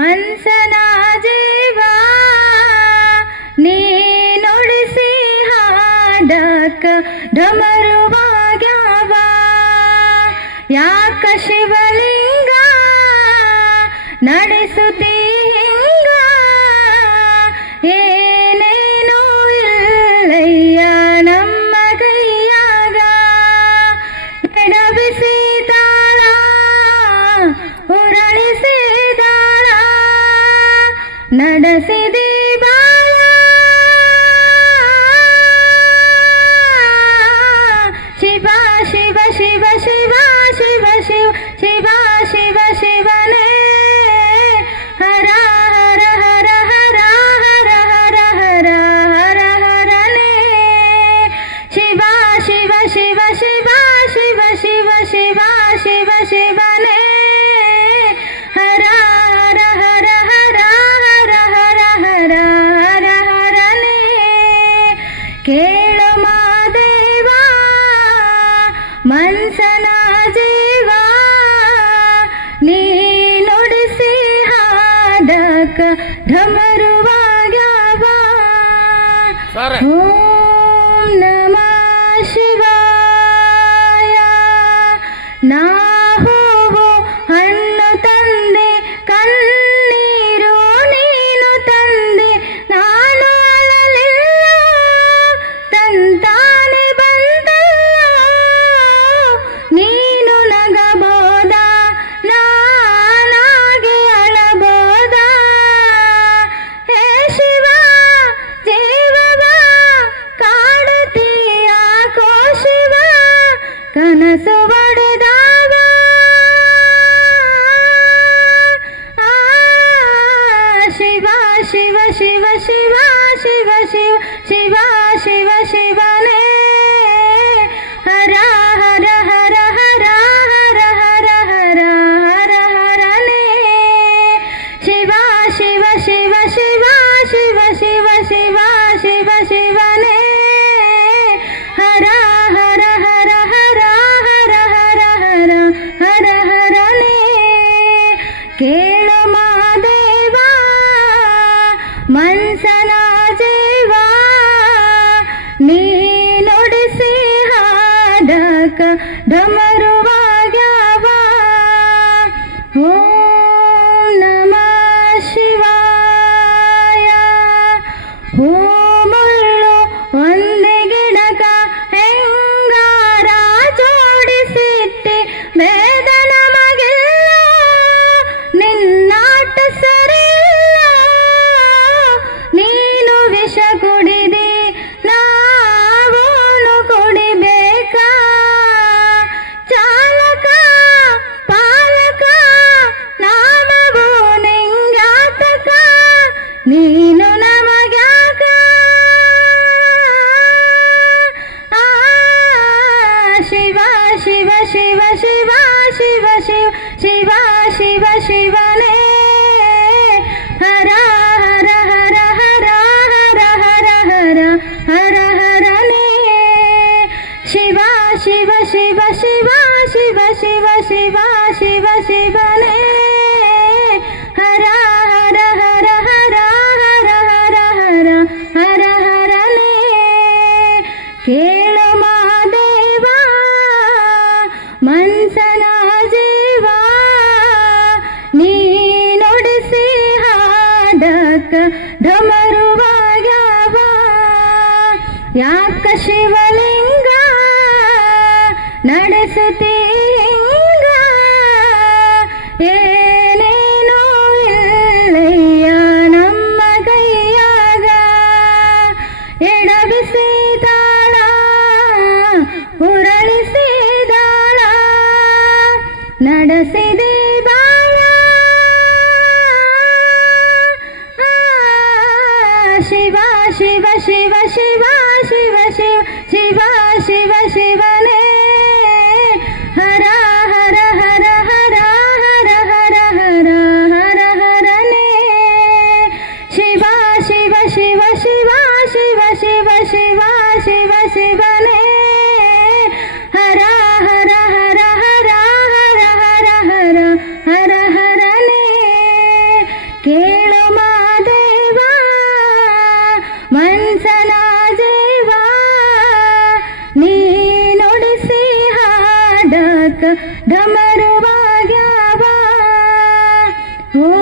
ಮನ್ಸನ ಜೀವ ನೀ ನುಡಿಸಿ ಹಾಡಕ ಢಮರುವಾಗ್ಯಾವ ಯಾಕ ಶಿವಲಿಂಗ ನಡೆಸುತ್ತೀ ಹಿಂಗ ಏನೇನೂ ಇಲ್ಲಯ್ಯ ನಮ್ಮ ಕೈಯಾಗ ಎಡವಿಸಿ ತಾಳ ಉರಳಿಸಿ ತಾಳ ನಡೆಸಿದಿ ಬಾಳ ಶಿವ ಶಿವ ಶಿವ ಶಿವ ಶಿವ ಶಿವ ಶಿವ ಶಿವ ಶಿವನೇ ಹರ ಹರ ಹರ ಹರ ಹರ ಹರ ಹರ ಹರ ಹರನೇ ಶಿವ ಶಿವ ಶಿವ ಶಿವ ಶಿವ ಶಿವ ಶಿವ ಶಿವ ಶಿವನೇ ಹರ ಹರ ಹರ ಹರ ಹರ ಹರ ಹರ ಹರ ಹರನೇ ಕೇಳು ಮಾದೇವ ಮನ್ಸನ ಜೀವ ನೀ ನುಡಿಸಿ ಹಾಡಕ ಢಮರುವಾಗ್ಯಾವ ಓಂ ನಮಃ ಶಿವಾಯ ನಾ ಹೂವು ಹಣ್ಣು ತಂದೆ ಕಣ್ಣೀರು ನೀನು ತಂದೆ ನಾನು ಅಳಲಿಲ್ಲ ತಂತಾನೆ ಬಂದಲ್ಲ ನೀನು ನಗಬೋದ ನಾನಾಗೆ ಅಳಬೋದ ಹೇ ಶಿವ ಜೀವವ ಕಾಡುತ್ತೀಯಾಕೋ ಶಿವ ಕನಸು ಒಡೆದಾವ ಶಿವ ಶಿವ ಶಿವ ಶಿವ ಶಿವ ಶಿವ ಶಿವ ಶಿವ ಶಿವನೇ ಹರ ಹರ ಹರ ಹರ ಹರ ಹರ ಹರ ಹರ ಹರನೇ ಶಿವ ಶಿವ ಶಿವ ಶಿವ ಶಿವ ಶಿವ ಶಿವ ಶಿವ ಶಿವನೇ ಹರ ಹರ ಹರ ಹರ ಹರ ಹರ ಹರ ಹರ ಹರನೇ ಕೇಳು ಮಾದೇವ ಮನ್ಸನ ಜೀವ ನೀ ನುಡಿಸಿ ಹಾಡಕ ಢಮರುವಾಗ್ಯಾವ ಓಂ ನಮಃ ಶಿವಾಯ ಹೂ ಮುಳ್ಳು ಒಂದೇ ಗಿಡಕ ಹೆಂಗಾರ ಜೋಡಿಸಿಟ್ಟಿ ವೇದ ನಮಗಿಲ್ಲ ನಿನ್ನಾಟ ಸರಿಲ್ಲ ನೀನು ವಿಷ ಕುಡಿದಿ ನಾವೂನು ಕುಡಿಬೇಕ ಚಾಲಕ ಪಾಲಕ ನಾಮವು ನಿಂಗಾತಕ ನೀನು ನಮಗ್ಯಾಕ ಶಿವ ಶಿವ ಶಿವ ಶಿವ ಶಿವ ಶಿವ ಶಿವ ಶಿವ ಶಿವನೇ ಹರ ಹರ ಹರ ಹರ ಹರ ಹರ ಹರ ಹರ ಹರನೇ ಶಿವ ಶಿವ ಶಿವ ಶಿವ ಶಿವ ಶಿವ ಶಿವ ಶಿವ ಶಿವನೇ ಹರ ಹರ ಹರ ಹರ ಹರ ಹರ ಹರ ಹರ ಹರನೇ ಕೇಳು ಮಾದೇವ ಮನ್ಸನ ಜೀವ ನೀ ನುಡಿಸಿ ಹಾಡಕ ಢಮರುವಾಗ್ಯಾವ ಯಾಕ ಶಿವಲಿಂಗ ನಡೆಸುತ್ತೀ ಹಿಂಗ ಏನೇನೂ ಇಲ್ಲಯ್ಯ ನಮ್ಮ ಕೈಯಾಗ ಎಡವಿಸಿ ತಾಳ ಉರಳಿಸಿ ದಾಳ ನಡೆಸಿದೆ ಬಾಳ ಶಿವ ಶಿವ ಶಿವ ಶಿವ ಶಿವ ಶಿವ ಶಿವ ಶಿವ ಶಿವನೇ ಹರ ಹರ ಹರ ಹರ ಹರ ಹರ ಹರ ಹರ ಹರನೇ ಶಿವ ಶಿವ ಶಿವ ಶಿವ ಶಿವ ಶಿವ ಶಿವ ಶಿವ ಶಿವನೇ ಹರ ಹರ ಹರ ಹರ ಹರ ಹರ ಹರ ಮನ್ಸನ ಜೀವ ನೀ ನುಡಿಸಿ ಹಾಡಕ ಡಮರುವಾಗ್ಯಾವ. ಓ